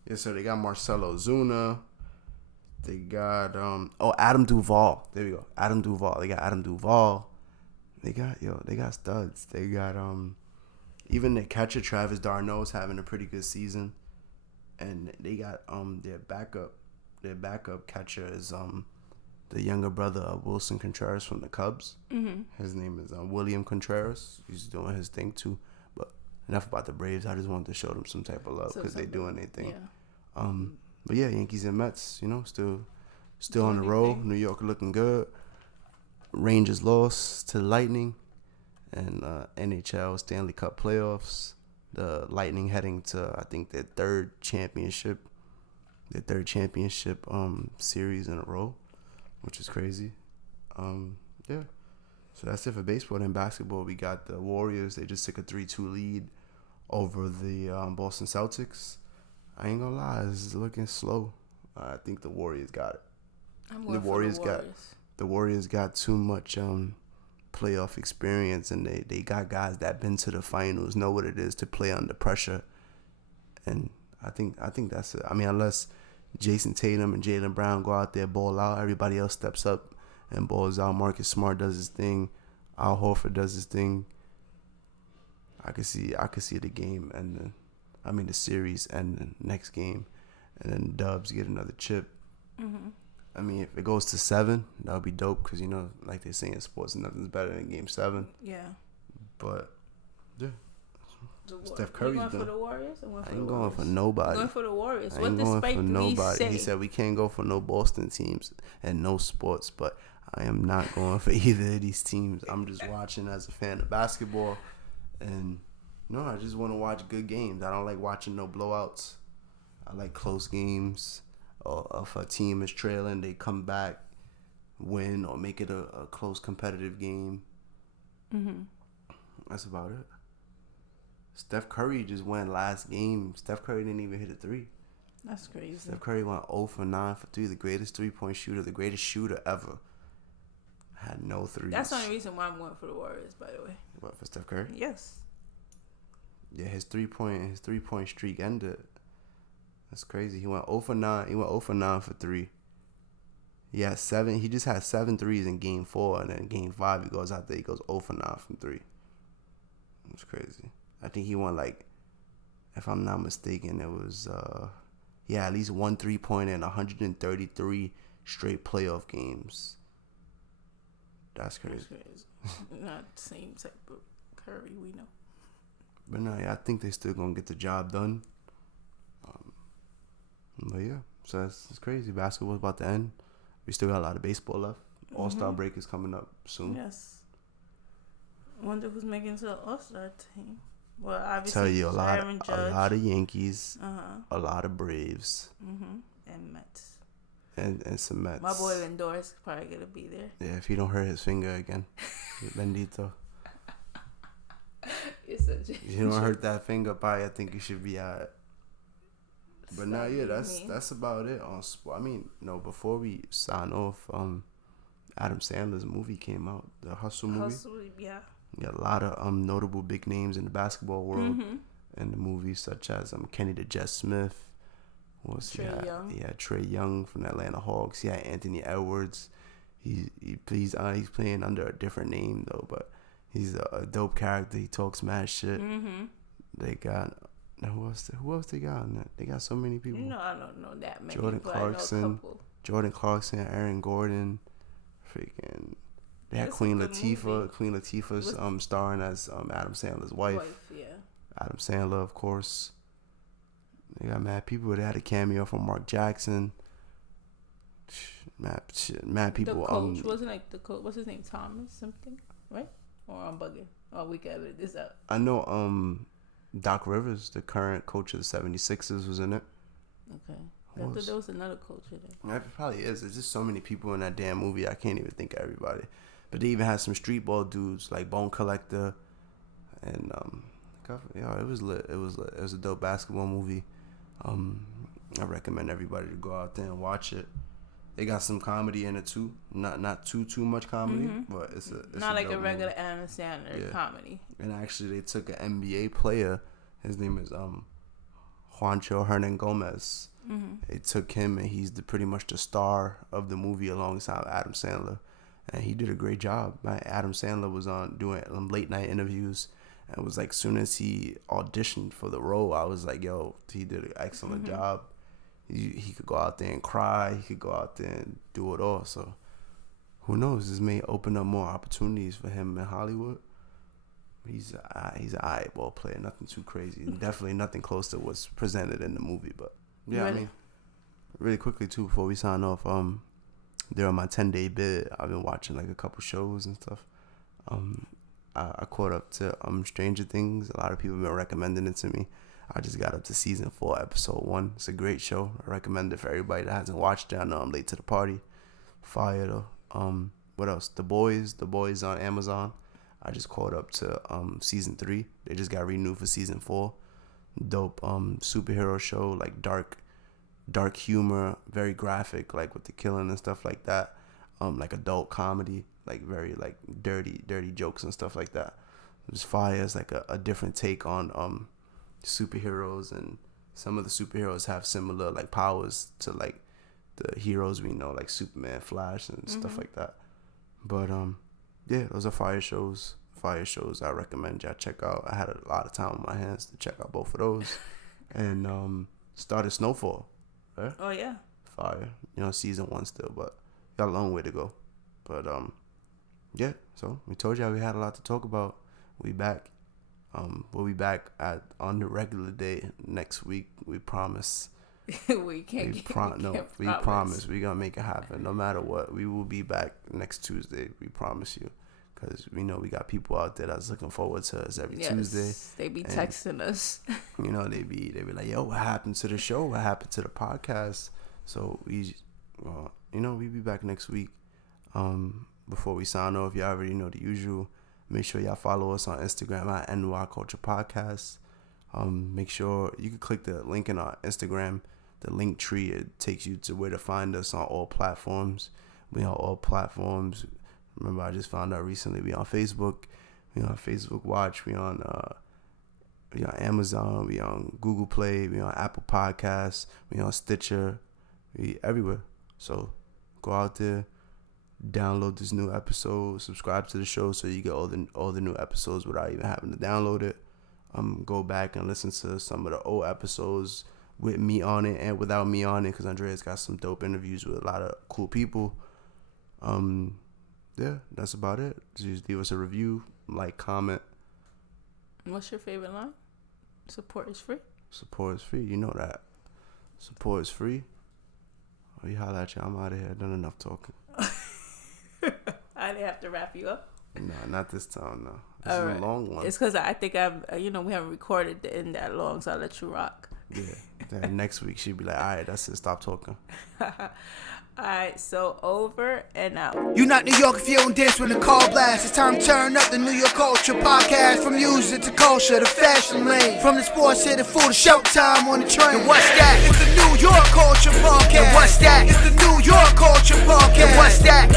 Yeah, so they got Marcelo Ozuna. They got Adam Duvall. There we go. Adam Duvall. They got Adam Duvall. They got studs. They got even the catcher Travis d'Arnaud's having a pretty good season. And they got their backup catcher is the younger brother of Wilson Contreras from the Cubs. Mm-hmm. His name is William Contreras. He's doing his thing too. But enough about the Braves. I just wanted to show them some type of love because they're doing their thing. Yeah. But yeah, Yankees and Mets, still on the roll. New York looking good. Rangers lost to the Lightning, and NHL Stanley Cup playoffs. The Lightning heading to, I think, their third championship series in a row, which is crazy. Yeah. So that's it for baseball. And basketball, we got the Warriors. They just took a 3-2 lead over the Boston Celtics. I ain't gonna lie, this is looking slow. I think the Warriors got it. The Warriors got too much playoff experience, and they got guys that been to the finals, know what it is to play under pressure. And I think that's it. I mean, unless Jason Tatum and Jaylen Brown go out there, ball out, everybody else steps up and balls out. Marcus Smart does his thing. Al Horford does his thing. I could see the game and the series and the next game, and then Dubs get another chip. Mm-hmm. I mean, if it goes to 7, that would be dope because, like they say in sports, nothing's better than Game 7. Yeah. But, yeah. Steph Curry's done. For the Warriors? I ain't going for nobody. I'm going for the Warriors. What did Spike Lee say? He said we can't go for no Boston teams and no sports, but I am not going for either of these teams. I'm just watching as a fan of basketball, and I just want to watch good games. I don't like watching no blowouts. I like close games. Or if a team is trailing, they come back, win, or make it a close competitive game. Mm-hmm. That's about it. Steph Curry just went last game. Steph Curry didn't even hit a 3. That's crazy. Steph Curry went 0 for 9 for 3, the greatest 3-point shooter, the greatest shooter ever. Had no 3s. That's the only reason why I'm going for the Warriors, by the way. What, for Steph Curry? Yes. Yeah, his 3-point streak ended. That's crazy. He went 0 for 9. He went 0 for 9 for 3. He had 7. He just had 7 threes in Game 4, and then Game 5 he goes out there. He goes 0 for 9 from 3. It's crazy. I think he won if I'm not mistaken, it was at least 1 3-pointer in 133 straight playoff games. That's crazy. Not the same type of Curry we know. But no, I think they still gonna get the job done. But yeah, so it's crazy. Basketball's about to end. We still got a lot of baseball left. All-Star break is coming up soon. Yes. I wonder who's making it to the All-Star team. Well, obviously, tell you a lot of Yankees, a lot of Braves, and Mets, and some Mets. My boy Lindor is probably gonna be there. Yeah, if he don't hurt his finger again, bendito. If you don't hurt that finger, probably I think you should be alright. But now, yeah, that's about it on sport. I mean, before we sign off, Adam Sandler's movie came out, the Hustle movie. Yeah. Yeah, a lot of notable big names in the basketball world in the movie, such as Kenny the Jet Smith. Trae Young. Yeah, Trae Young from the Atlanta Hawks. He had Anthony Edwards. He's playing under a different name though, but he's a dope character. He talks mad shit. They got who else they got on that? They got so many people. No, I don't know that many. Jordan Clarkson, Aaron Gordon, freaking. They had Queen Latifah. Queen Latifah's starring as Adam Sandler's wife. Yeah. Adam Sandler, of course. They got mad people. They had a cameo from Mark Jackson. Mad people. The coach wasn't like the coach. What's his name? Thomas something, right? Or I'm bugging. Oh, we got this up. I know. Doc Rivers, the current coach of the 76ers, was in it. Okay. I thought there was another coach in it. It probably is. There's just so many people in that damn movie. I can't even think of everybody. But they even had some street ball dudes like Bone Collector, and it was lit. It was lit. It was a dope basketball movie. I recommend everybody to go out there and watch it. They got some comedy in it too. Not too much comedy, but it's not like a regular movie. Adam Sandler comedy. And actually, they took an NBA player. His name is Juancho Hernan Gomez. They took him, and he's pretty much the star of the movie alongside Adam Sandler, and he did a great job. Adam Sandler was on doing late night interviews, and it was like soon as he auditioned for the role, I was like, yo, he did an excellent job. He could go out there and cry. He could go out there and do it all. So who knows? This may open up more opportunities for him in Hollywood. He's an alright ball player. Nothing too crazy. Definitely nothing close to what's presented in the movie. But yeah, I mean, really quickly too before we sign off. They're on my 10-day bid. I've been watching like a couple shows and stuff. I caught up to Stranger Things. A lot of people have been recommending it to me. I just got up to season 4, episode 1. It's a great show. I recommend it for everybody that hasn't watched it. I know I'm late to the party. Fire though. What else? The Boys on Amazon. I just caught up to season 3. They just got renewed for season 4. Dope superhero show, like dark humor, very graphic, like with the killing and stuff like that. Like adult comedy, like very like dirty jokes and stuff like that. It was fire. It's like a different take on superheroes, and some of the superheroes have similar like powers to like the heroes we know, like Superman, Flash, and stuff like that. But yeah, those are fire shows I recommend y'all check out. I had a lot of time on my hands to check out both of those. And started Snowfall, right? Oh yeah, fire. Season 1 still, but got a long way to go. But yeah, so we told y'all we had a lot to talk about. We back. We'll be back on the regular day next week. We promise. We promise. We're gonna make it happen. No matter what, we will be back next Tuesday. We promise you, because we know we got people out there that's looking forward to us every Tuesday. They be texting us. They be like, yo, what happened to the show? What happened to the podcast? So we be back next week. Before we sign off, y'all already know the usual. Make sure y'all follow us on Instagram at NY Culture Podcast. Make sure you can click the link in our Instagram, the link tree. It takes you to where to find us on all platforms. We on all platforms. Remember, I just found out recently we on Facebook. We on Facebook Watch. We on Amazon. We on Google Play. We on Apple Podcasts. We on Stitcher. We everywhere. So go out there. Download this new episode, subscribe to the show so you get all the new episodes without even having to download it. Go back and listen to some of the old episodes with me on it and without me on it, because Andrea's got some dope interviews with a lot of cool people. Yeah, that's about it. Just leave us a review, like, comment. What's your favorite line? Support is free. Support is free. You know that. Support is free. Oh, you holla at you. I'm out of here. Done enough talking. I didn't have to wrap you up. No, not this time. No, this is a long one. It's because I think we haven't recorded the end that long, so I'll let you rock. Yeah. Then next week she'll be like, all right, that's it. Stop talking. All right, so over and out. You not New York if you don't dance when the call blast. It's time to turn up the New York Culture Podcast. From music to culture to fashion lane. From the sports to the food to showtime on the train. And what's that? It's the New York Culture Podcast. And what's that? It's the New York Culture Podcast. And what's that?